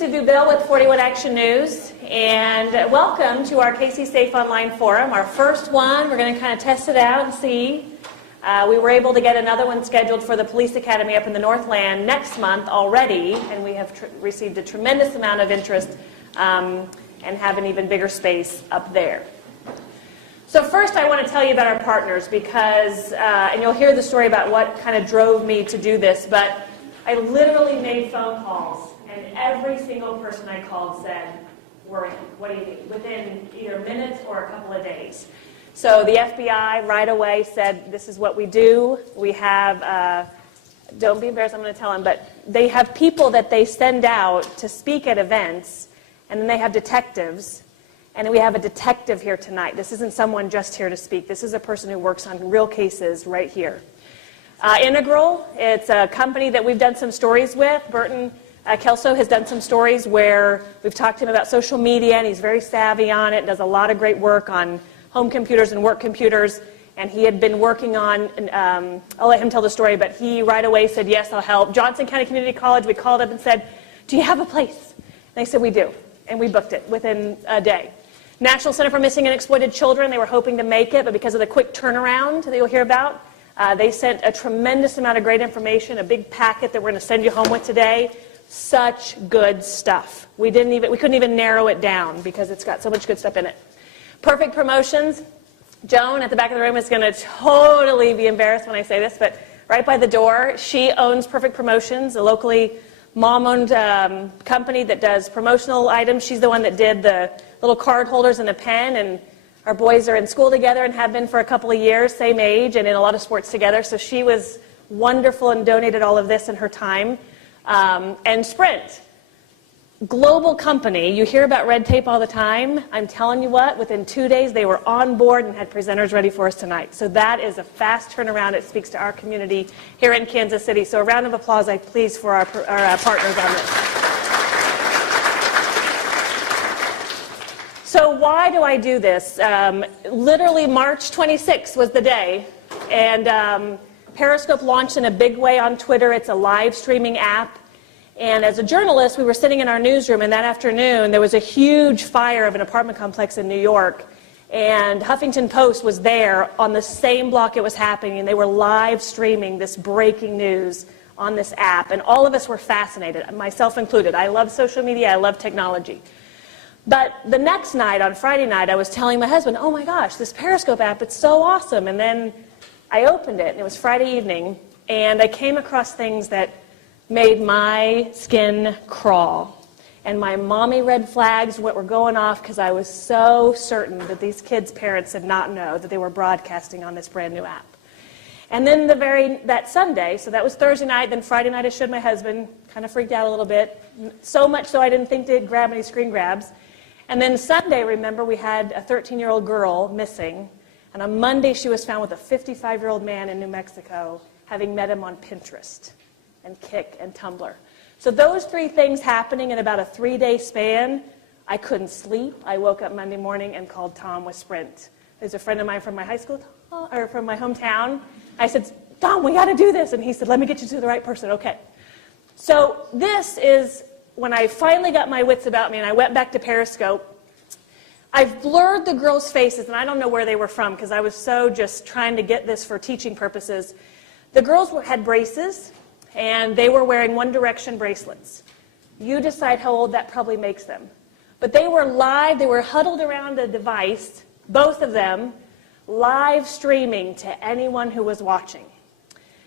to do Bill with 41 Action News, and welcome to our KC Safe Online Forum, our first one. We're going to kind of test it out and see. We were able to get another one scheduled for the Police Academy up in the Northland next month already, and we have received a tremendous amount of interest and have an even bigger space up there. So first I want to tell you about our partners because, and you'll hear the story about what kind of drove me to do this, but I literally made phone calls, and every single person I called said, we're in. What do you need? Within either minutes or a couple of days. So the FBI right away said, this is what we do. We have, don't be embarrassed, I'm going to tell them, but they have people that they send out to speak at events, and then they have detectives, and we have a detective here tonight. This isn't someone just here to speak. This is a person who works on real cases right here. Integral, it's a company that we've done some stories with. Burton, Kelso has done some stories where we've talked to him about social media, and he's very savvy on it, and does a lot of great work on home computers and work computers. And he had been working on, I'll let him tell the story, but he right away said, yes, I'll help. Johnson County Community College, we called up and said, do you have a place? And they said, we do. And we booked it within a day. National Center for Missing and Exploited Children, they were hoping to make it, but because of the quick turnaround that you'll hear about, they sent a tremendous amount of great information, a big packet that we're going to send you home with today. Such good stuff. We couldn't even narrow it down because it's got so much good stuff in it. Perfect Promotions. Joan at the back of the room is going to totally be embarrassed when I say this, but right by the door, she owns Perfect Promotions, a locally mom-owned company that does promotional items. She's the one that did the little card holders and a pen, and our boys are in school together and have been for a couple of years, same age, and in a lot of sports together. So she was wonderful and donated all of this in her time. And Sprint, global company. You hear about red tape all the time. I'm telling you what, within 2 days they were on board and had presenters ready for us tonight. So that is a fast turnaround. It speaks to our community here in Kansas City. So a round of applause, please, for our partners on this. So why do I do this? Literally March 26th was the day, and Periscope launched in a big way on Twitter. It's a live streaming app, and as a journalist, we were sitting in our newsroom, and that afternoon there was a huge fire of an apartment complex in New York, and Huffington Post was there on the same block it was happening, and they were live streaming this breaking news on this app, and all of us were fascinated, myself included. I love social media, I love technology. But the next night, on Friday night, I was telling my husband, oh my gosh, this Periscope app, it's so awesome. And then I opened it, and it was Friday evening, and I came across things that made my skin crawl. And my mommy red flags were going off because I was so certain that these kids' parents did not know that they were broadcasting on this brand new app. And then that Sunday, so that was Thursday night, then Friday night I showed my husband, kind of freaked out a little bit, so much so I didn't think they'd grab any screen grabs. And then Sunday, remember, we had a 13-year-old girl missing, and on Monday she was found with a 55-year-old man in New Mexico, having met him on Pinterest and Kik and Tumblr. So those three things happening in about a 3-day span, I couldn't sleep. I woke up Monday morning and called Tom with Sprint. There's a friend of mine from my high school, or from my hometown. I said, Tom, we got to do this. And he said, let me get you to the right person. Okay. So this is when I finally got my wits about me and I went back to Periscope. I've blurred the girls' faces, and I don't know where they were from because I was so just trying to get this for teaching purposes. The girls had braces, and they were wearing One Direction bracelets. You decide how old that probably makes them. But they were live, they were huddled around a device, both of them, live streaming to anyone who was watching.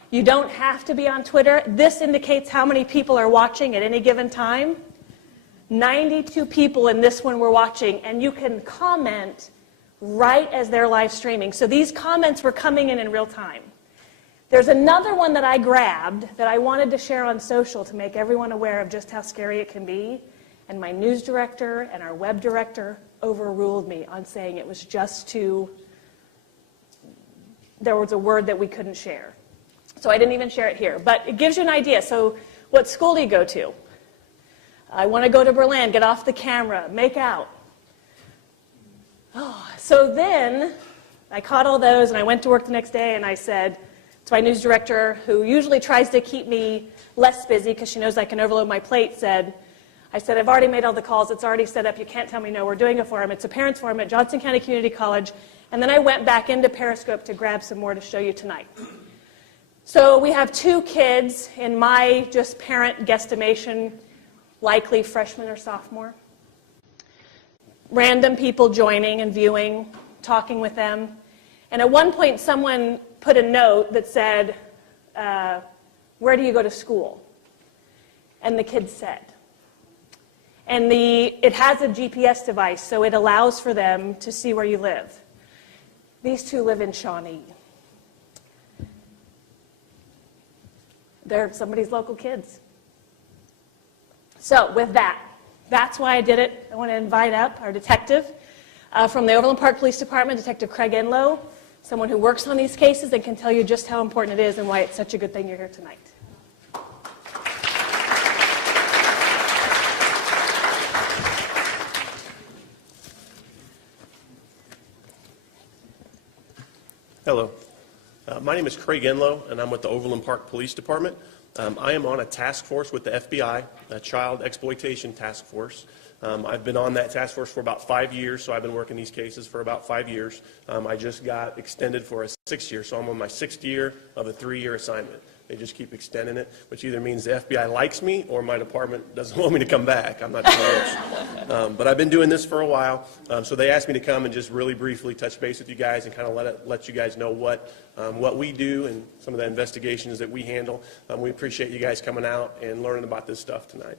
You don't have to be on Twitter. This indicates how many people are watching at any given time. 92 people in this one were watching, and you can comment right as they're live streaming. So these comments were coming in real time. There's another one that I grabbed that I wanted to share on social to make everyone aware of just how scary it can be, and my news director and our web director overruled me on saying it was just too, there was a word that we couldn't share. So I didn't even share it here. But it gives you an idea. So what school do you go to? I want to go to Berlin, get off the camera, make out. Oh, so then I caught all those, and I went to work the next day, and I said to my news director, who usually tries to keep me less busy because she knows I can overload my plate, said, I said, I've already made all the calls. It's already set up. You can't tell me no. We're doing a forum. It's a parents' forum at Johnson County Community College. And then I went back into Periscope to grab some more to show you tonight. So we have 2 kids in my just parent guesstimation, likely freshman or sophomore. Random people joining and viewing, talking with them. And at one point, someone put a note that said, where do you go to school? And the kid said. And it has a GPS device, so it allows for them to see where you live. These 2 live in Shawnee. They're somebody's local kids. So with that, that's why I did it. I want to invite up our detective from the Overland Park Police Department, Detective Craig Enlow, someone who works on these cases and can tell you just how important it is and why it's such a good thing you're here tonight. Hello. My name is Craig Enlow, and I'm with the Overland Park Police Department. I am on a task force with the FBI, a Child Exploitation Task Force. I've been on that task force for about 5 years, so I've been working these cases for about 5 years. I just got extended for a 6th year, so I'm on my 6th year of a 3-year assignment. They just keep extending it, which either means the FBI likes me or my department doesn't want me to come back. I'm not sure which. But I've been doing this for a while, so they asked me to come and just really briefly touch base with you guys and kind of let you guys know what we do and some of the investigations that we handle. We appreciate you guys coming out and learning about this stuff tonight.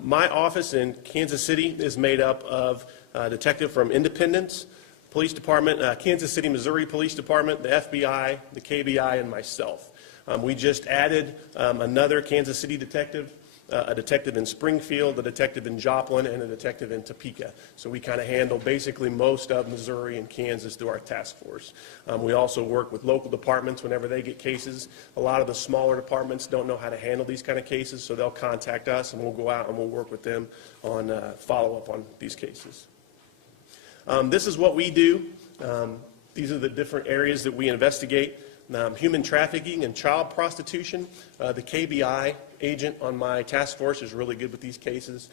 My office in Kansas City is made up of a detective from Independence Police Department, Kansas City, Missouri Police Department, the FBI, the KBI, and myself. We just added another Kansas City detective, a detective in Springfield, a detective in Joplin, and a detective in Topeka. So we kind of handle basically most of Missouri and Kansas through our task force. We also work with local departments whenever they get cases. A lot of the smaller departments don't know how to handle these kind of cases, so they'll contact us and we'll go out and we'll work with them on follow-up on these cases. This is what we do. These are the different areas that we investigate. Human trafficking and child prostitution. The KBI agent on my task force is really good with these cases.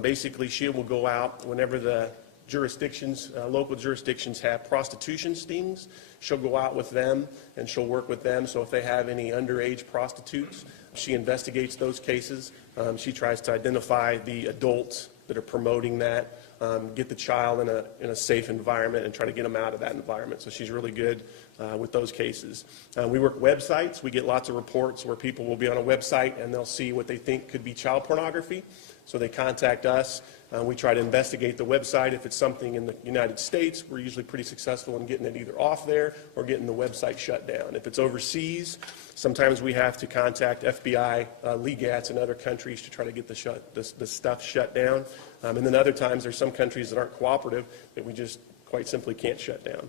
Basically, she will go out whenever the jurisdictions, local jurisdictions have prostitution stings. She'll go out with them and she'll work with them. So if they have any underage prostitutes, she investigates those cases. She tries to identify the adults that are promoting that. Get the child in a safe environment and try to get them out of that environment. So she's really good with those cases. We work websites. We get lots of reports where people will be on a website and they'll see what they think could be child pornography. So they contact us. We try to investigate the website. If it's something in the United States, we're usually pretty successful in getting it either off there or getting the website shut down. If it's overseas, sometimes we have to contact FBI, legats in other countries to try to get the stuff shut down. And then other times there's some countries that aren't cooperative that we just quite simply can't shut down.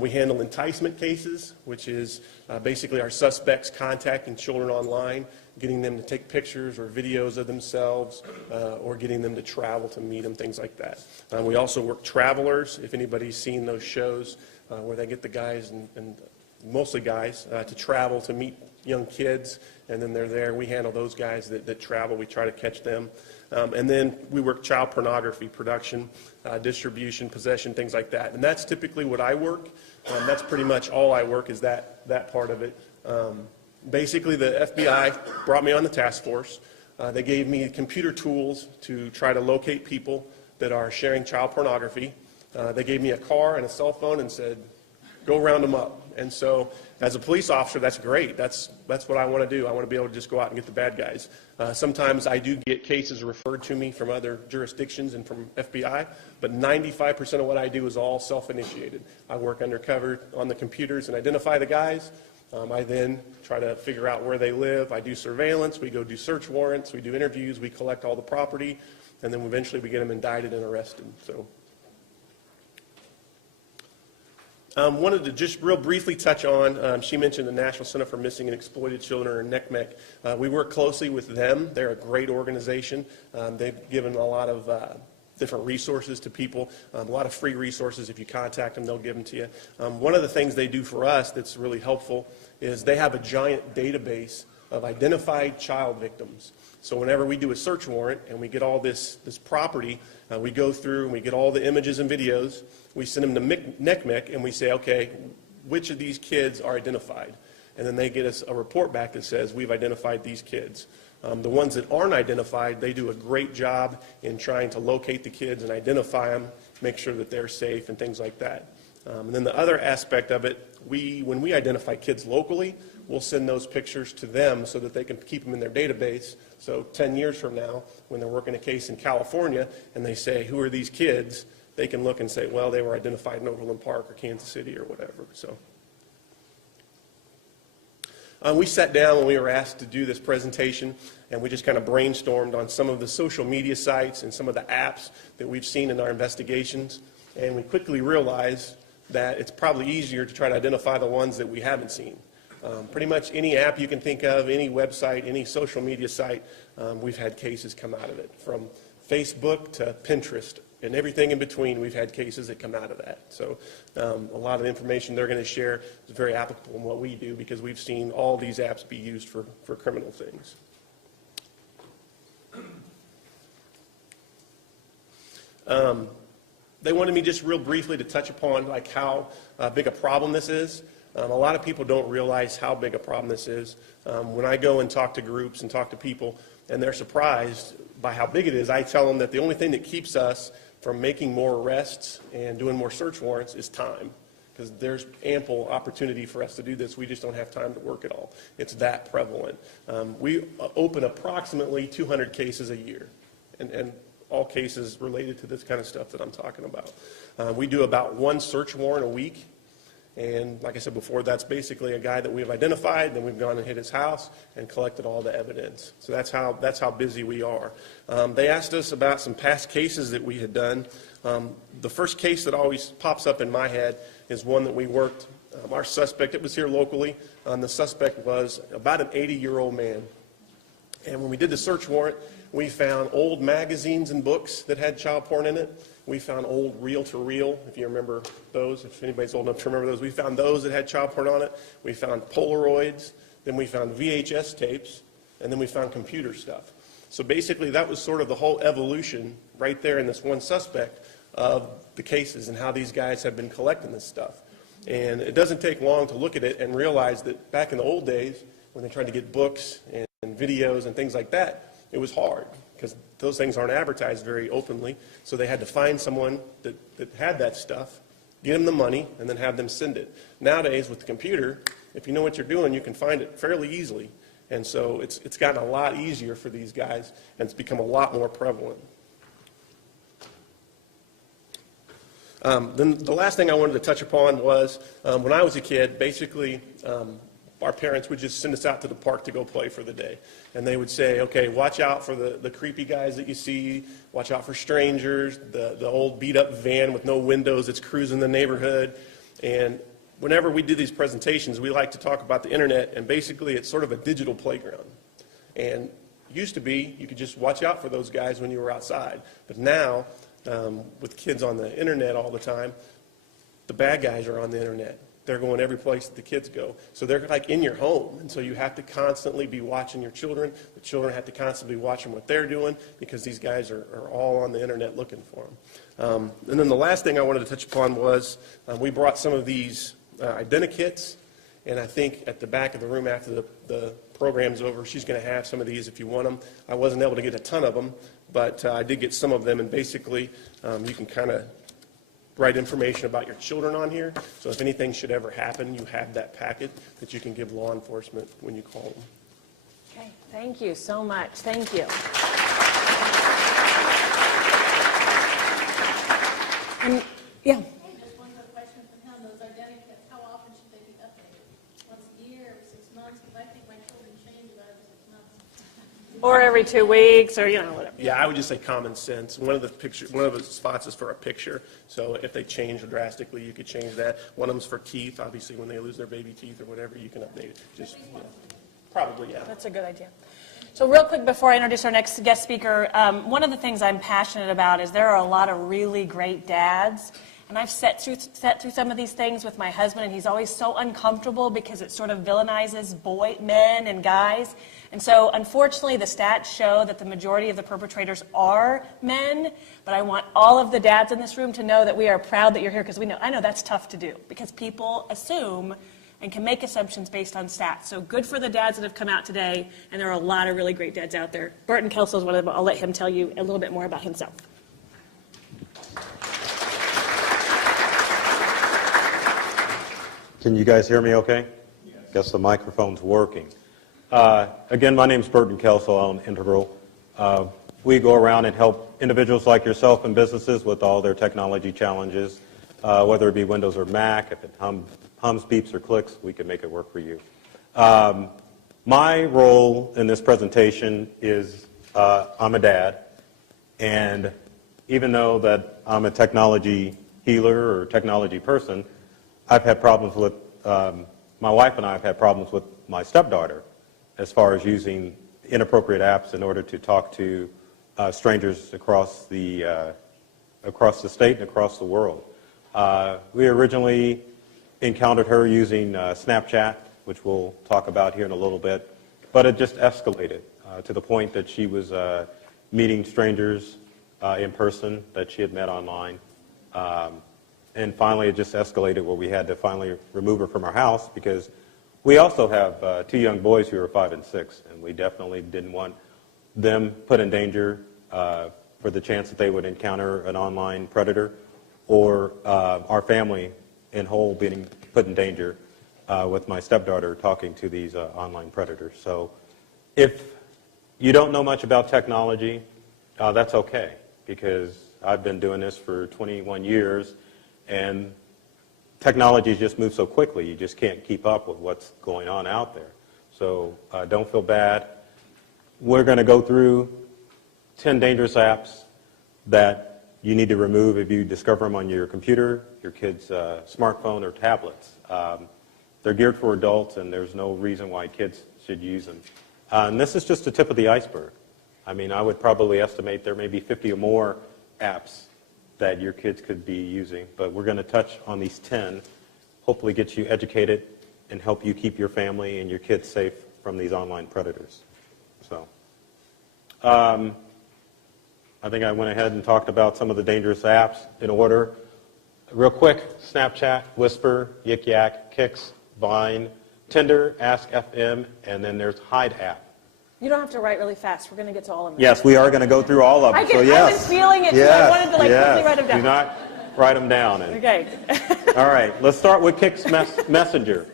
We handle enticement cases, which is basically our suspects contacting children online, getting them to take pictures or videos of themselves, or getting them to travel to meet them, things like that. We also work travelers, if anybody's seen those shows where they get the guys, and mostly guys, to travel to meet young kids, and then they're there. We handle those guys that travel. We try to catch them. And then we work child pornography production, distribution, possession, things like that. And that's typically what I work. That's pretty much all I work is that part of it. Basically, the FBI brought me on the task force. They gave me computer tools to try to locate people that are sharing child pornography. They gave me a car and a cell phone and said, go round them up. And so as a police officer, that's great. That's what I want to do. I want to be able to just go out and get the bad guys. Sometimes I do get cases referred to me from other jurisdictions and from FBI, but 95% of what I do is all self-initiated. I work undercover on the computers and identify the guys. I then try to figure out where they live. I do surveillance. We go do search warrants. We do interviews. We collect all the property. And then eventually we get them indicted and arrested. So. Wanted to just real briefly touch on, she mentioned the National Center for Missing and Exploited Children, or NCMEC. We work closely with them. They're a great organization. They've given a lot of different resources to people, a lot of free resources. If you contact them, they'll give them to you. One of the things they do for us that's really helpful is they have a giant database of identified child victims. So whenever we do a search warrant and we get all this property, we go through and we get all the images and videos, we send them to NCMEC and we say, okay, which of these kids are identified? And then they get us a report back that says we've identified these kids. The ones that aren't identified, they do a great job in trying to locate the kids and identify them, make sure that they're safe and things like that. And then the other aspect of it, when we identify kids locally, we'll send those pictures to them so that they can keep them in their database. So 10 years from now, when they're working a case in California and they say, who are these kids? They can look and say, well, they were identified in Overland Park or Kansas City or whatever. So. We sat down when we were asked to do this presentation, and we just kind of brainstormed on some of the social media sites and some of the apps that we've seen in our investigations, and we quickly realized that it's probably easier to try to identify the ones that we haven't seen. Pretty much any app you can think of, any website, any social media site, we've had cases come out of it. From Facebook to Pinterest and everything in between, we've had cases that come out of that. So a lot of information they're going to share is very applicable in what we do because we've seen all these apps be used for criminal things. They wanted me just real briefly to touch upon like how big a problem this is. A lot of people don't realize how big a problem this is. When I go and talk to groups and talk to people and they're surprised by how big it is, I tell them that the only thing that keeps us from making more arrests and doing more search warrants is time, because there's ample opportunity for us to do this. We just don't have time to work it all. It's that prevalent. We open approximately 200 cases a year, and all cases related to this kind of stuff that I'm talking about. We do about one search warrant a week. And like I said before, that's basically a guy that we've identified, then we've gone and hit his house and collected all the evidence. So that's how busy we are. They asked us about some past cases that we had done. The first case that always pops up in my head is one that we worked. Our suspect, it was here locally. The suspect was about an 80-year-old man. And when we did the search warrant, we found old magazines and books that had child porn in it. We found old reel-to-reel, if you remember those, if anybody's old enough to remember those. We found those that had child porn on it. We found Polaroids. Then we found VHS tapes. And then we found computer stuff. So basically, that was sort of the whole evolution right there in this one suspect of the cases and how these guys have been collecting this stuff. And it doesn't take long to look at it and realize that back in the old days, when they tried to get books and videos and things like that, it was hard because those things aren't advertised very openly. So they had to find someone that had that stuff, get them the money, and then have them send it. Nowadays, with the computer, if you know what you're doing, you can find it fairly easily. And so it's gotten a lot easier for these guys, and it's become a lot more prevalent. Then the last thing I wanted to touch upon was when I was a kid, basically, our parents would just send us out to the park to go play for the day. And they would say, okay, watch out for the creepy guys that you see, watch out for strangers, the old beat-up van with no windows that's cruising the neighborhood. And whenever we do these presentations, we like to talk about the internet, and basically it's sort of a digital playground. And it used to be you could just watch out for those guys when you were outside. But now, with kids on the internet all the time, the bad guys are on the internet. They're going every place that the kids go. So they're like in your home. And so you have to constantly be watching your children. The children have to constantly be watching what they're doing because these guys are all on the internet looking for them. And then the last thing I wanted to touch upon was we brought some of these identikits. And I think at the back of the room after the program's over, she's going to have some of these if you want them. I wasn't able to get a ton of them, but I did get some of them. And basically, you can kind of write information about your children on here. So if anything should ever happen, you have that packet that you can give law enforcement when you call them. Okay, thank you so much. Thank you. And, yeah. Just one quick question from him. Those identikits, how often should they be updated? Once a year, every 6 months? Because I think my children change about every 6 months. Or every 2 weeks, or whatever. Yeah, I would just say common sense. One of the spots is for a picture. So if they change drastically, you could change that. One of them's for teeth. Obviously, when they lose their baby teeth or whatever, you can update it. Just probably, yeah. That's a good idea. So real quick before I introduce our next guest speaker, one of the things I'm passionate about is there are a lot of really great dads And I've sat through some of these things with my husband, and he's always so uncomfortable because it sort of villainizes men and guys. And so, unfortunately, the stats show that the majority of the perpetrators are men. But I want all of the dads in this room to know that we are proud that you're here, because I know that's tough to do, because people assume and can make assumptions based on stats. So good for the dads that have come out today, and there are a lot of really great dads out there. Burton Kelso is one of them. I'll let him tell you a little bit more about himself. Can you guys hear me okay? Yes. Guess the microphone's working. Again, my name's Burton Kelso. I'm Integral. We go around and help individuals like yourself and businesses with all their technology challenges, whether it be Windows or Mac. If it hums, beeps, or clicks, we can make it work for you. My role in this presentation is I'm a dad, and even though that I'm a technology healer or technology person, I've had problems with, my wife and I have had problems with my stepdaughter as far as using inappropriate apps in order to talk to strangers across the state and across the world. We originally encountered her using Snapchat, which we'll talk about here in a little bit, but it just escalated to the point that she was meeting strangers in person that she had met online. And finally, it just escalated where we had to finally remove her from our house, because we also have 2 young boys who are 5 and 6, and we definitely didn't want them put in danger for the chance that they would encounter an online predator, or our family in whole being put in danger with my stepdaughter talking to these online predators. So if you don't know much about technology, that's okay, because I've been doing this for 21 years, and technology just moves so quickly, you just can't keep up with what's going on out there. So don't feel bad. We're going to go through 10 dangerous apps that you need to remove if you discover them on your computer, your kid's smartphone, or tablets. They're geared for adults, and there's no reason why kids should use them. And this is just the tip of the iceberg. I mean, I would probably estimate there may be 50 or more apps that your kids could be using, but we're going to touch on these 10, hopefully get you educated and help you keep your family and your kids safe from these online predators. So, I think I went ahead and talked about some of the dangerous apps in order. Real quick: Snapchat, Whisper, Yik Yak, Kix, Vine, Tinder, Ask FM, and then there's Hide app. You don't have to write really fast. We're going to get to all of them. Yes, we are going to go through all of them. I've been feeling it, so I wanted to quickly write them down. Do not write them down. Okay. All right, let's start with Kix Messenger.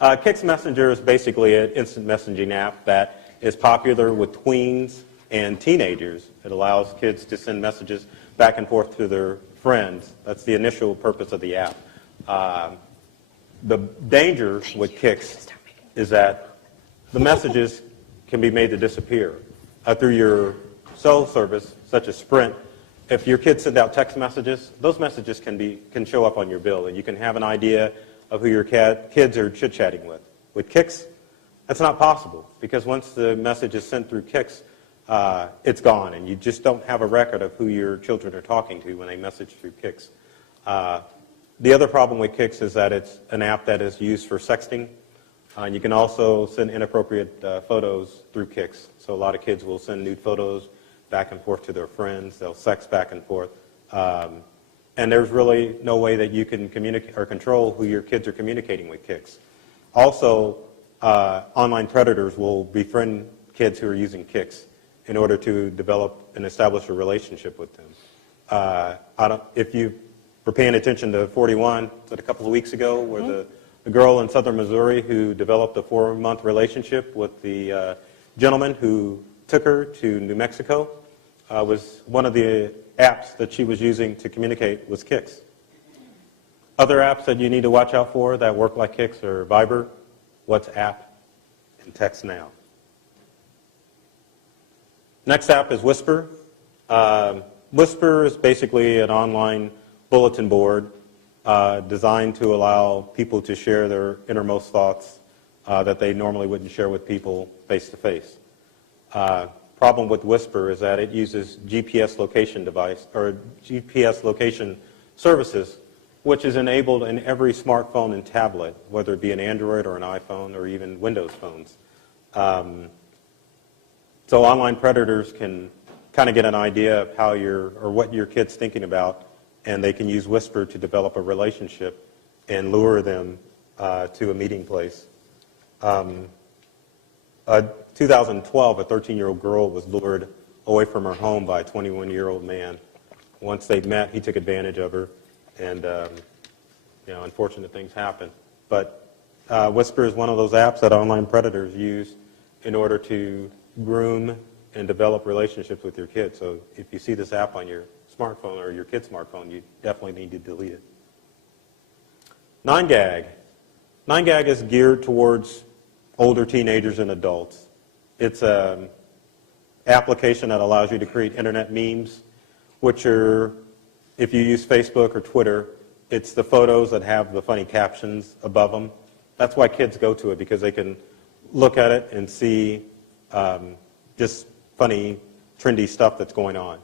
Kix Messenger is basically an instant messaging app that is popular with tweens and teenagers. It allows kids to send messages back and forth to their friends. That's the initial purpose of the app. The danger with Kix is that the messages can be made to disappear through your cell service, such as Sprint. If your kids send out text messages, those messages can show up on your bill, and you can have an idea of who your kids are chit-chatting with. With Kix, that's not possible, because once the message is sent through Kix, it's gone, and you just don't have a record of who your children are talking to when they message through Kix. The other problem with Kix is that it's an app that is used for sexting. You can also send inappropriate photos through Kix. So a lot of kids will send nude photos back and forth to their friends. They'll sext back and forth. And there's really no way that you can communicate or control who your kids are communicating with Kix. Also, online predators will befriend kids who are using Kix in order to develop and establish a relationship with them. If you were paying attention to 41, a couple of weeks ago, where the girl in southern Missouri who developed a 4-month relationship with the gentleman who took her to New Mexico, was one of the apps that she was using to communicate was Kix. Other apps that you need to watch out for that work like Kix are Viber, WhatsApp, and Text Now. Next app is Whisper. Whisper is basically an online bulletin board designed to allow people to share their innermost thoughts that they normally wouldn't share with people face-to-face. Problem with Whisper is that it uses GPS location services which is enabled in every smartphone and tablet, whether it be an Android or an iPhone or even Windows phones. So online predators can kind of get an idea of how or what your kid's thinking about, and they can use Whisper to develop a relationship and lure them to a meeting place. 2012, a 13-year-old girl was lured away from her home by a 21-year-old man. Once they met, he took advantage of her, and unfortunate things happen. But Whisper is one of those apps that online predators use in order to groom and develop relationships with your kids. So if you see this app on your smartphone or your kid's smartphone, you definitely need to delete it. 9gag. 9gag is geared towards older teenagers and adults. It's an application that allows you to create internet memes, which are, if you use Facebook or Twitter, it's the photos that have the funny captions above them. That's why kids go to it, because they can look at it and see just funny, trendy stuff that's going on.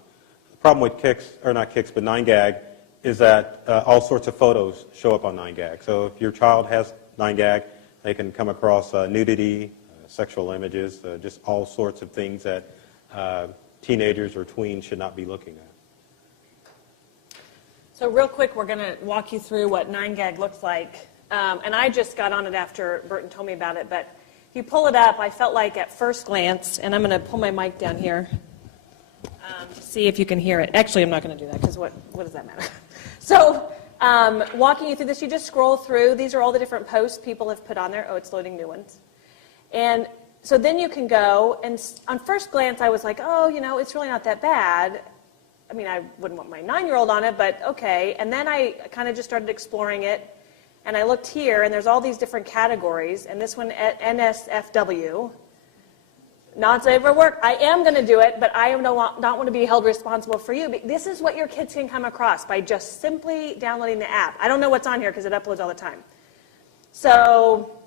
The problem with 9gag is that all sorts of photos show up on 9gag. So if your child has 9gag, they can come across nudity, sexual images, just all sorts of things that teenagers or tweens should not be looking at. So real quick, we're going to walk you through what 9gag looks like. And I just got on it after Burton told me about it, but if you pull it up, I felt like at first glance, and I'm going to pull my mic down here, see if you can hear it. Actually, I'm not going to do that, because what does that matter? So walking you through this, you just scroll through. These are all the different posts people have put on there. Oh, it's loading new ones. And so then you can go, and on first glance, I was like, oh, it's really not that bad. I mean, I wouldn't want my 9-year-old on it, but okay. And then I kind of just started exploring it. And I looked here, and there's all these different categories. And this one, NSFW, not safe for work. I am going to do it, but I am not want to be held responsible for you. This is what your kids can come across by just simply downloading the app. I don't know what's on here because it uploads all the time. So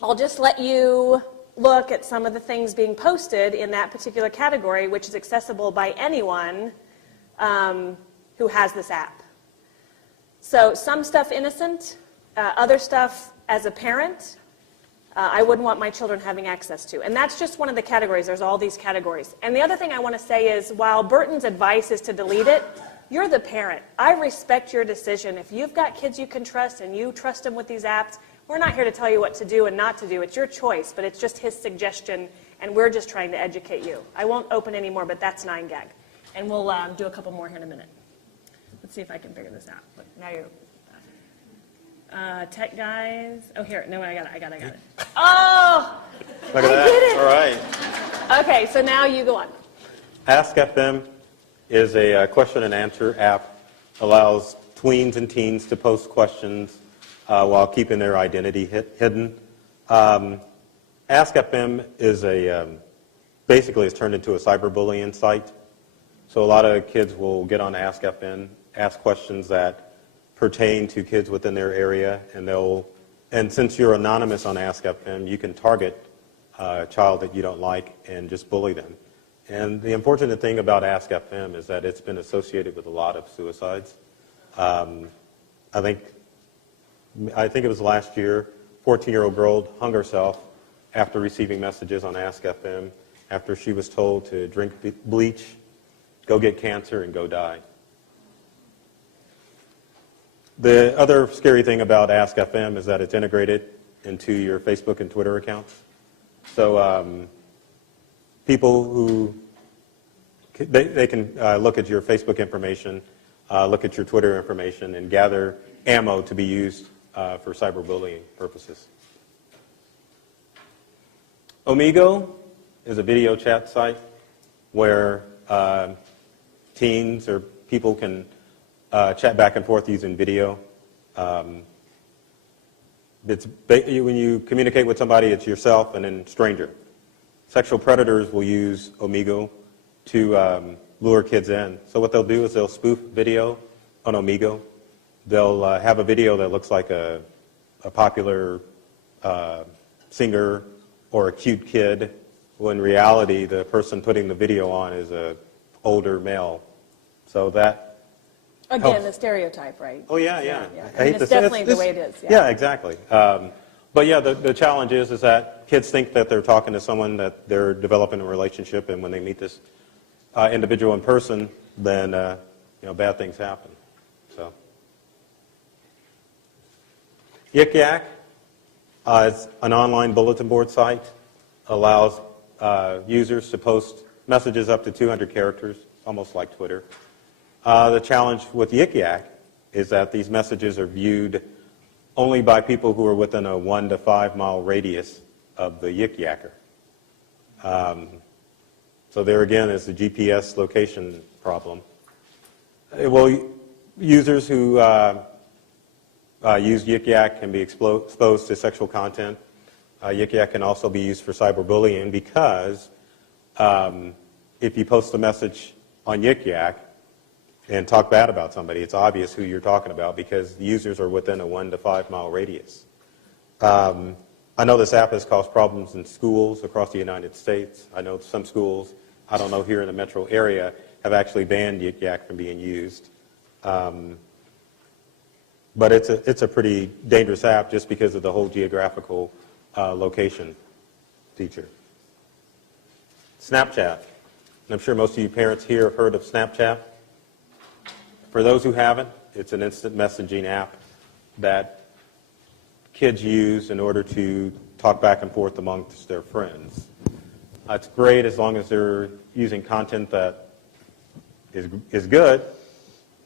I'll just let you look at some of the things being posted in that particular category, which is accessible by anyone who has this app. So some stuff innocent. Other stuff, as a parent, I wouldn't want my children having access to. And that's just one of the categories. There's all these categories. And the other thing I want to say is, while Burton's advice is to delete it, you're the parent. I respect your decision. If you've got kids you can trust and you trust them with these apps, we're not here to tell you what to do and not to do. It's your choice, but it's just his suggestion, and we're just trying to educate you. I won't open any more, but that's 9gag. And we'll do a couple more here in a minute. Let's see if I can figure this out. But now you're... tech guys. Oh, here. No, I got it. Oh! Look at that. I did it. All right. Okay, so now you go on. Ask FM is a question and answer app. Allows tweens and teens to post questions while keeping their identity hidden. Ask FM is basically it's turned into a cyberbullying site. So a lot of kids will get on Ask FM, ask questions that pertain to kids within their area, and since you're anonymous on Ask FM, you can target a child that you don't like and just bully them. And the unfortunate thing about Ask FM is that it's been associated with a lot of suicides. I think it was last year, 14-year-old girl hung herself after receiving messages on Ask FM after she was told to drink bleach, go get cancer, and go die. The other scary thing about Ask FM is that it's integrated into your Facebook and Twitter accounts. So people who, they can look at your Facebook information, look at your Twitter information, and gather ammo to be used for cyberbullying purposes. Omigo is a video chat site where teens or people can chat back and forth using video. When you communicate with somebody, it's yourself and then stranger. Sexual predators will use Omigo to lure kids in. So what they'll do is they'll spoof video on Omigo. They'll have a video that looks like a popular singer or a cute kid, when in reality the person putting the video on is an older male. So that Again, helps. the stereotype, right? Oh, yeah. I mean, hate it's to say definitely the way it is. Yeah, exactly. But yeah, the challenge is that kids think that they're talking to someone, that they're developing a relationship, and when they meet this individual in person, then bad things happen. So, Yik Yak is an online bulletin board site. Allows users to post messages up to 200 characters, almost like Twitter. The challenge with Yik Yak is that these messages are viewed only by people who are within a 1 to 5 mile radius of the Yik Yacker. So there again is the GPS location problem. Well, users who use Yik Yak can be exposed to sexual content. Yik Yak can also be used for cyberbullying because if you post a message on Yik Yak and talk bad about somebody, it's obvious who you're talking about because the users are within a 1 to 5 mile radius. I know this app has caused problems in schools across the United States. I know some schools, I don't know, here in the metro area, have actually banned Yik Yak from being used. But it's a pretty dangerous app just because of the whole geographical location feature. Snapchat. I'm sure most of you parents here have heard of Snapchat. For those who haven't, it's an instant messaging app that kids use in order to talk back and forth amongst their friends. It's great as long as they're using content that is good.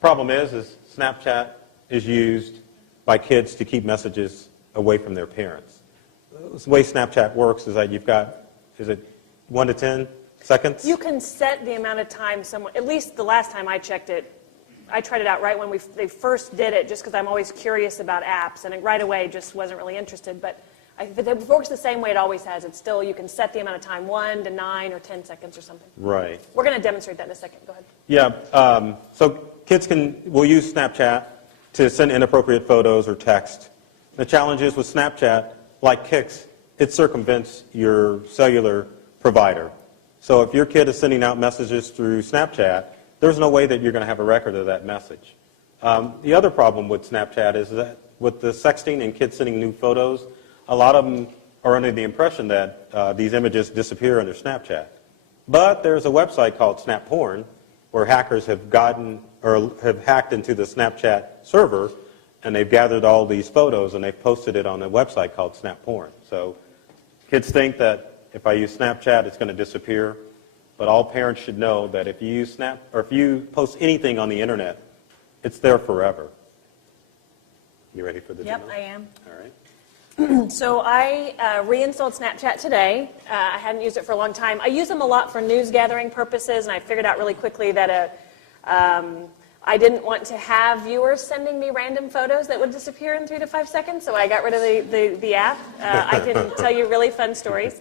Problem is Snapchat is used by kids to keep messages away from their parents. The way Snapchat works is that you've got, is it 1 to 10 seconds? You can set the amount of time someone, at least the last time I checked it, I tried it out right when they first did it, just because I'm always curious about apps, and right away just wasn't really interested. But if it works the same way it always has. It's still, you can set the amount of time, 1 to 9 or 10 seconds or something. Right. We're going to demonstrate that in a second. Go ahead. Yeah. So kids will use Snapchat to send inappropriate photos or text. The challenge is with Snapchat, like Kix, it circumvents your cellular provider. So if your kid is sending out messages through Snapchat, there's no way that you're going to have a record of that message. The other problem with Snapchat is that with the sexting and kids sending new photos, a lot of them are under the impression that these images disappear under Snapchat. But there's a website called Snap Porn where hackers have hacked into the Snapchat server, and they've gathered all these photos and they've posted it on a website called Snap Porn. So kids think that if I use Snapchat, it's going to disappear. But all parents should know that if you use if you post anything on the internet, it's there forever. You ready for the demo? Yep, I am. All right. So I reinstalled Snapchat today. I hadn't used it for a long time. I use them a lot for news gathering purposes, and I figured out really quickly that I didn't want to have viewers sending me random photos that would disappear in 3 to 5 seconds, so I got rid of the app. I can tell you really fun stories.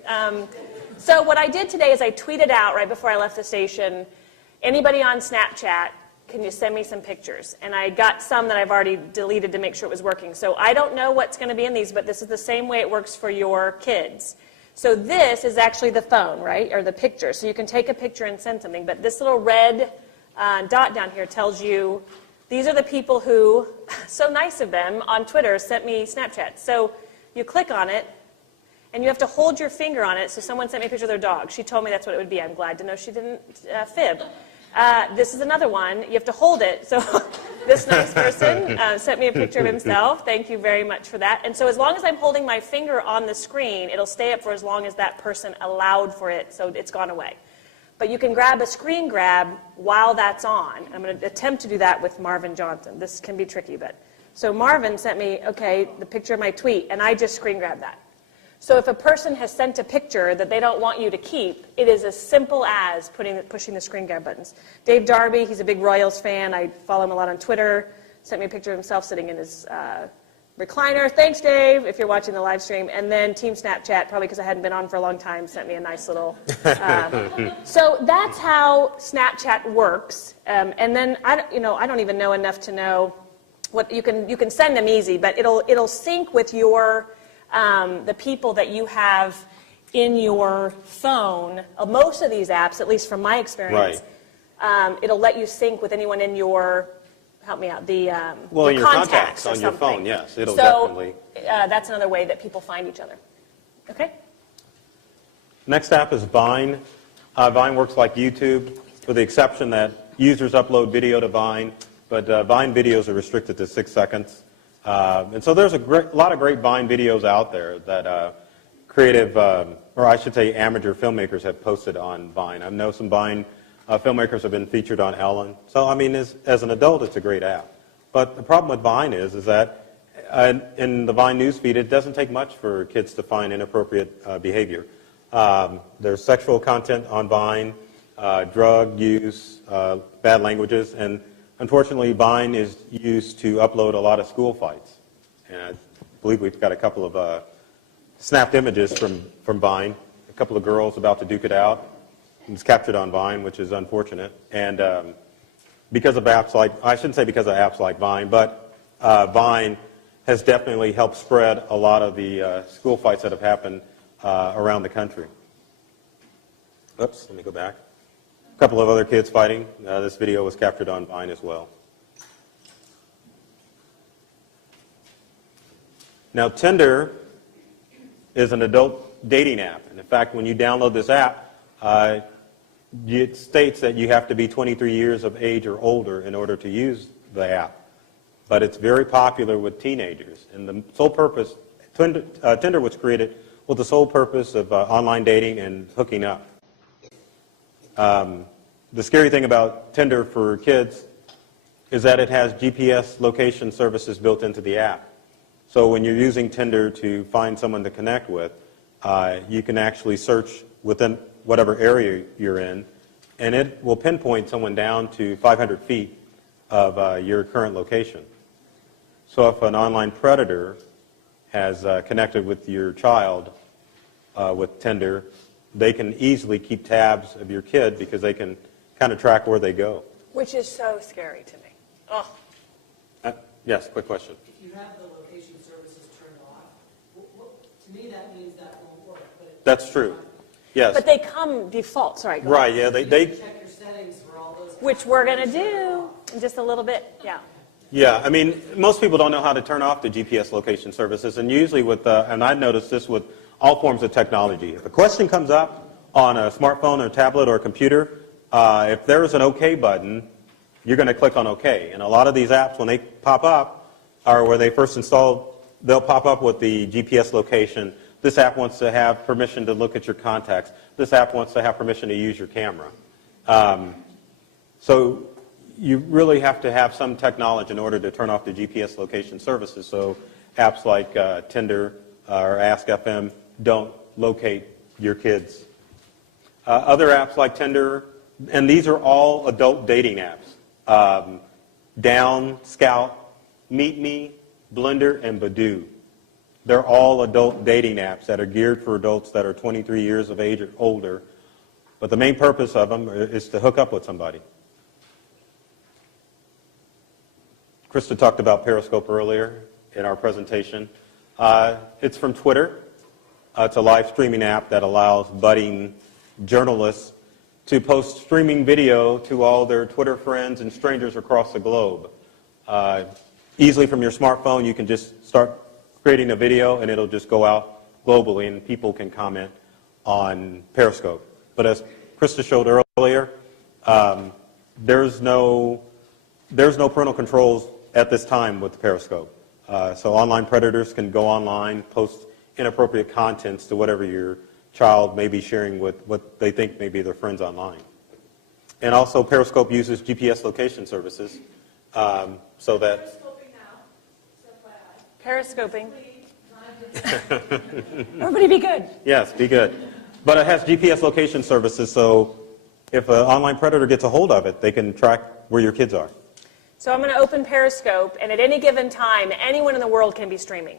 So what I did today is I tweeted out right before I left the station, anybody on Snapchat, can you send me some pictures? And I got some that I've already deleted to make sure it was working. So I don't know what's going to be in these, but this is the same way it works for your kids. So this is actually the phone, right, or the picture. So you can take a picture and send something, but this little red dot down here tells you these are the people who, so nice of them, on Twitter sent me Snapchat. So you click on it, and you have to hold your finger on it. So someone sent me a picture of their dog. She told me that's what it would be. I'm glad to know she didn't fib. This is another one. You have to hold it. So this nice person sent me a picture of himself. Thank you very much for that. And so as long as I'm holding my finger on the screen, it'll stay up for as long as that person allowed for it, so it's gone away. But you can grab a screen grab while that's on. I'm going to attempt to do that with Marvin Johnson. This can be tricky, but so Marvin sent me, okay, the picture of my tweet, and I just screen grabbed that. So if a person has sent a picture that they don't want you to keep, it is as simple as pushing the screen grab buttons. Dave Darby, he's a big Royals fan. I follow him a lot on Twitter. Sent me a picture of himself sitting in his recliner. Thanks, Dave, if you're watching the live stream. And then Team Snapchat, probably because I hadn't been on for a long time, sent me a nice little... So that's how Snapchat works. And then, I don't even know enough to know what you can send them easy, but it'll sync with your... the people that you have in your phone. Most of these apps, at least from my experience, it'll let you sync with anyone in your help me out, Well, in your contacts or on your something. phone, yes, it'll So, definitely. that's another way that people find each other. Okay? Next app is Vine. Vine works like YouTube, with the exception that users upload video to Vine, but Vine videos are restricted to 6 seconds. And so there's a lot of great Vine videos out there that creative, or I should say amateur filmmakers have posted on Vine. I know some Vine filmmakers have been featured on Ellen. So, I mean, as an adult, it's a great app. But the problem with Vine is that in the Vine newsfeed, it doesn't take much for kids to find inappropriate behavior. There's sexual content on Vine, drug use, bad languages, and unfortunately, Vine is used to upload a lot of school fights. And I believe we've got a couple of snapped images from Vine, a couple of girls about to duke it out. It was captured on Vine, which is unfortunate. And because of apps like, I shouldn't say because of apps like Vine, but Vine has definitely helped spread a lot of the school fights that have happened around the country. Oops, let me go back. A couple of other kids fighting. This video was captured on Vine as well. Now, Tinder is an adult dating app. And in fact, when you download this app, it states that you have to be 23 years of age or older in order to use the app. But it's very popular with teenagers. And the sole purpose, Tinder was created with the sole purpose of online dating and hooking up. The scary thing about Tinder for kids is that it has GPS location services built into the app. So when you're using Tinder to find someone to connect with, you can actually search within whatever area you're in, and it will pinpoint someone down to 500 feet of your current location. So if an online predator has connected with your child with Tinder, they can easily keep tabs of your kid because they can kind of track where they go. Which is so scary to me. Oh. Yes, quick question. If you have the location services turned off, to me that means that won't work. But That's true. Yes. But they come default. Sorry, go Right, ahead. yeah, you they can check your settings for all those. Which we're going to do in just a little bit. Yeah. Yeah, I mean, most people don't know how to turn off the GPS location services, and usually and I've noticed this with all forms of technology. If a question comes up on a smartphone or tablet or a computer, if there is an OK button, you're going to click on OK. And a lot of these apps, when they pop up, or where they first installed, they'll pop up with the GPS location. This app wants to have permission to look at your contacts. This app wants to have permission to use your camera. So you really have to have some technology in order to turn off the GPS location services. So apps like Tinder or Ask.fm don't locate your kids. Other apps like Tinder, and these are all adult dating apps. Down, Scout, Meet Me, Blender, and Badoo. They're all adult dating apps that are geared for adults that are 23 years of age or older. But the main purpose of them is to hook up with somebody. Krista talked about Periscope earlier in our presentation. It's from Twitter. It's a live streaming app that allows budding journalists to post streaming video to all their Twitter friends and strangers across the globe. Easily from your smartphone, you can just start creating a video and it'll just go out globally and people can comment on Periscope. But as Krista showed earlier, there's no parental controls at this time with the Periscope. So online predators can go online, post inappropriate contents to whatever your child may be sharing with what they think may be their friends online. And also Periscope uses GPS location services so that... Periscoping. Everybody be good. Yes, be good. But it has GPS location services, so if an online predator gets a hold of it, they can track where your kids are. So I'm going to open Periscope, and at any given time, anyone in the world can be streaming.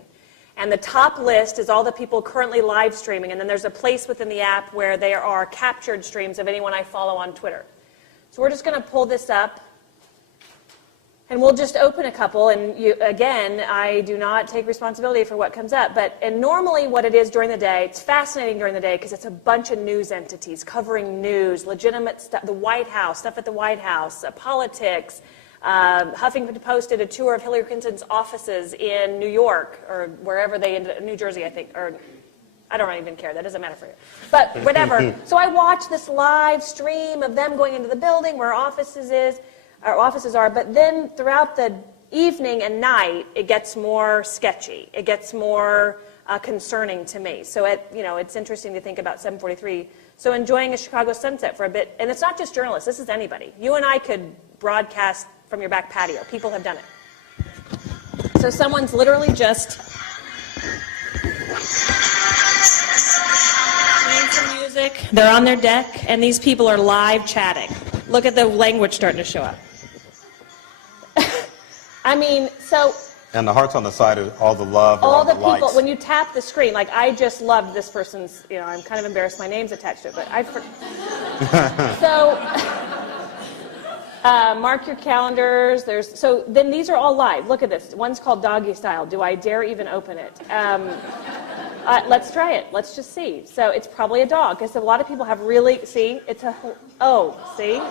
And the top list is all the people currently live streaming, and then there's a place within the app where there are captured streams of anyone I follow on Twitter. So we're just going to pull this up, and we'll just open a couple, and again, I do not take responsibility for what comes up, and normally what it is during the day, it's fascinating during the day because it's a bunch of news entities covering news, legitimate stuff, the White House, stuff at the White House, politics, Huffington Post did a tour of Hillary Clinton's offices in New York, or wherever they ended, New Jersey, I think, or I don't even care. That doesn't matter for you. But whatever. So I watched this live stream of them going into the building where our offices are. But then throughout the evening and night, it gets more sketchy. It gets more concerning to me. So it's interesting to think about 743. So enjoying a Chicago sunset for a bit. And it's not just journalists. This is anybody. You and I could broadcast from your back patio. People have done it. So someone's literally just playing some music. They're on their deck, and these people are live chatting. Look at the language starting to show up. I mean, so... And the hearts on the side of all the love, all the lights. people, when you tap the screen, like I just loved this person's, I'm kind of embarrassed my name's attached to it, but So, mark your calendars. So then these are all live. Look at this. One's called Doggy Style. Do I dare even open it? Let's try it. Let's just see. So it's probably a dog, because a lot of people have really, see? It's a, see?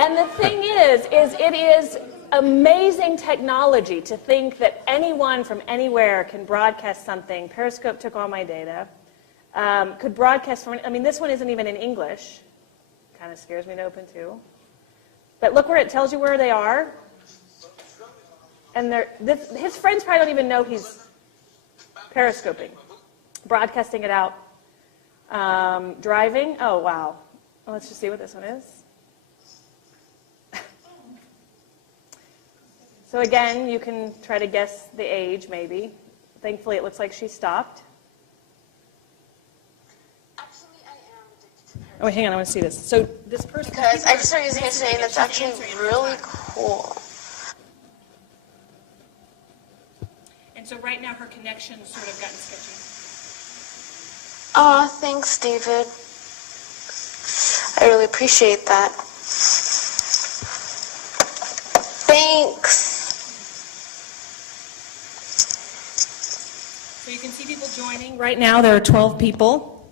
And the thing is it is amazing technology to think that anyone from anywhere can broadcast something. Periscope took all my data. Could broadcast from, this one isn't even in English. Kind of scares me to open too. But look where it tells you where they are. And his friends probably don't even know he's periscoping. Broadcasting it out. Driving. Oh, wow. Well, let's just see what this one is. So again, you can try to guess the age, maybe. Thankfully, it looks like she stopped. Actually, I am addicted to Periscope. Oh, hang on, I want to see this. So this person... Because I just started using it today, and it's actually really cool. And so right now, her connection's sort of gotten sketchy. Aw, thanks, David. I really appreciate that. Thanks. So you can see people joining. Right now, there are 12 people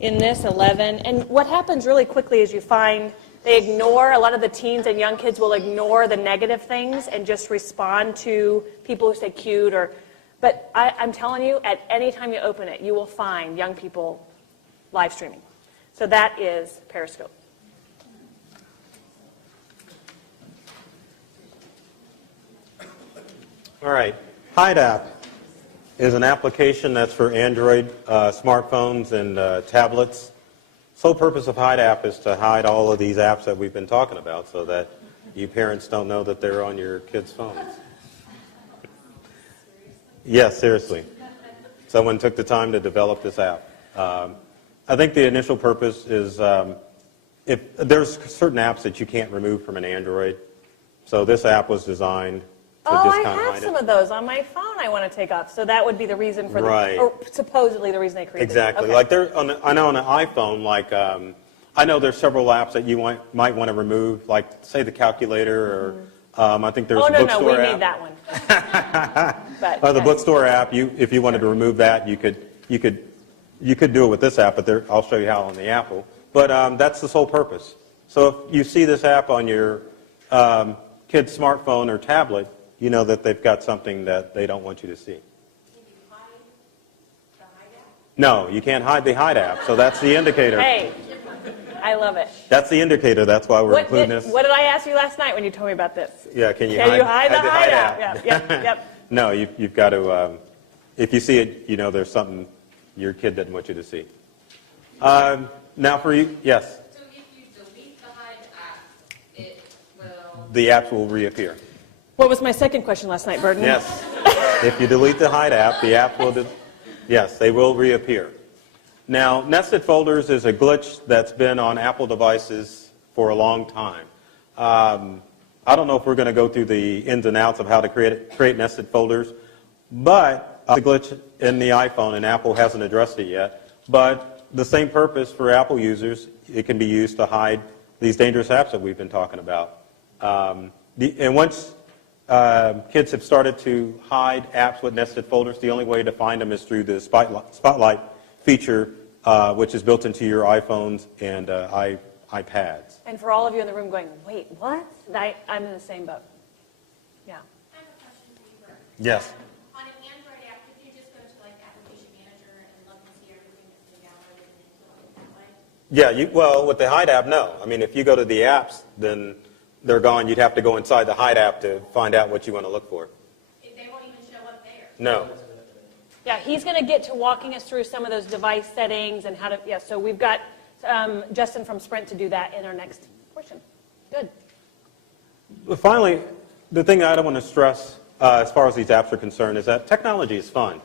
in this, 11. And what happens really quickly is you find they ignore, a lot of the teens and young kids will ignore the negative things and just respond to people who say cute or... But I'm telling you, at any time you open it, you will find young people live streaming. So that is Periscope. All right. Hide app is an application that's for Android smartphones and tablets. Sole purpose of Hide app is to hide all of these apps that we've been talking about so that you parents don't know that they're on your kids' phones. Yes, seriously. Someone took the time to develop this app. I think the initial purpose is if there's certain apps that you can't remove from an Android. So this app was designed to just I kind of have hide some it. of those on my phone I want to take off. So that would be the reason for Right. or supposedly the reason they created Exactly. it. Okay. Like I know on an iPhone, like I know there's several apps that you might want to remove, like say the calculator, or I think there's a bookstore we app. need that one. But, The bookstore app, if you wanted to remove that, you could do it with this app, but I'll show you how on the Apple. But that's the sole purpose. So if you see this app on your kid's smartphone or tablet, you know that they've got something that they don't want you to see. Can you hide the Hide app? No, you can't hide the Hide app, so that's the indicator. Hey, I love it. That's the indicator. That's why we're including this. What did I ask you last night when you told me about this? Yeah, can you hide the Hide app? Yep. No, you've got to, if you see it, you know there's something your kid doesn't want you to see. Now for you, yes? So if you delete the Hide app, it will... The apps will reappear. What was my second question last night, Burton? Yes. If you delete the Hide app, the app will, yes, they will reappear. Now, nested folders is a glitch that's been on Apple devices for a long time. I don't know if we're going to go through the ins and outs of how to create nested folders, but the glitch in the iPhone, and Apple hasn't addressed it yet, but the same purpose for Apple users, it can be used to hide these dangerous apps that we've been talking about. And once kids have started to hide apps with nested folders, the only way to find them is through the Spotlight feature, which is built into your iPhones and iPads. And for all of you in the room going, wait, what? I'm in the same boat. Yeah. I have a question for you, Bert. Yes. On an Android app, could you just go to like application manager and look and see everything that's been downloaded and installed that way? Yeah, well, with the Hide app, no. I mean, if you go to the apps, then they're gone. You'd have to go inside the Hide app to find out what you want to look for. They won't even show up there. No. Yeah, he's going to get to walking us through some of those device settings and how to, yeah, so we've got Justin from Sprint to do that in our next portion. Good. But finally, the thing I don't want to stress as far as these apps are concerned is that technology is fun.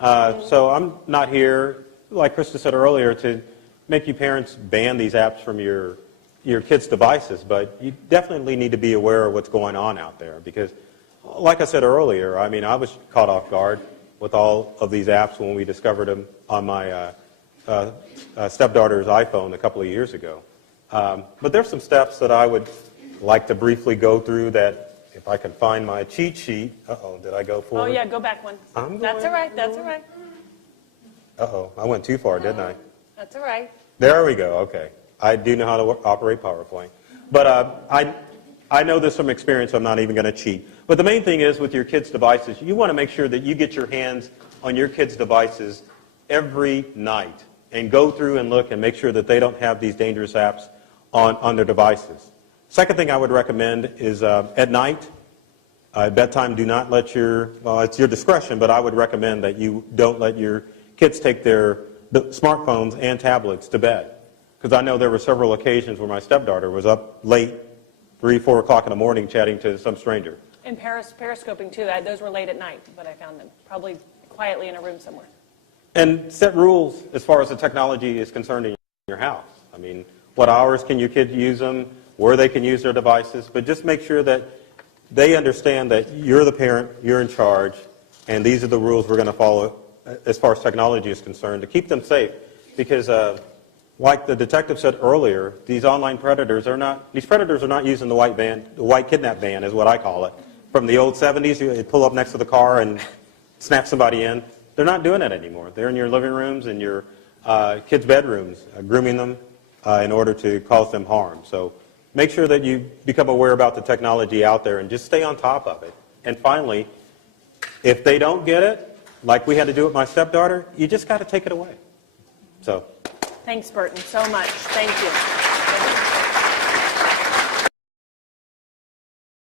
So I'm not here, like Krista said earlier, to make you parents ban these apps from your kids' devices, but you definitely need to be aware of what's going on out there because, like I said earlier, I mean, I was caught off guard with all of these apps when we discovered them on my stepdaughter's iPhone a couple of years ago. But there's some steps that I would like to briefly go through that if I can find my cheat sheet. Uh-oh, did I go forward? Oh, yeah, go back one. That's all right, that's all right. Uh-oh, I went too far, didn't I? That's all right. There we go, okay. I do know how to operate PowerPoint. But I know this from experience, so I'm not even going to cheat. But the main thing is with your kids' devices, you want to make sure that you get your hands on your kids' devices every night and go through and look and make sure that they don't have these dangerous apps on their devices. Second thing I would recommend is at night, at bedtime, do not let well, it's your discretion, but I would recommend that you don't let your kids take their smartphones and tablets to bed. Because I know there were several occasions where my stepdaughter was up late, 3, 4 o'clock in the morning chatting to some stranger. And periscoping too, those were late at night, but I found them probably quietly in a room somewhere. And set rules as far as the technology is concerned in your house. I mean, what hours can your kids use them, where they can use their devices, but just make sure that they understand that you're the parent, you're in charge, and these are the rules we're going to follow as far as technology is concerned to keep them safe. Because like the detective said earlier, these online predators are not using the white kidnap van is what I call it. From the old 70s, you pull up next to the car and snap somebody in. They're not doing it anymore. They're in your living rooms and your kids' bedrooms, grooming them in order to cause them harm. So make sure that you become aware about the technology out there and just stay on top of it. And finally, if they don't get it, like we had to do with my stepdaughter, you just got to take it away. So. Thanks, Burton, so much. Thank you.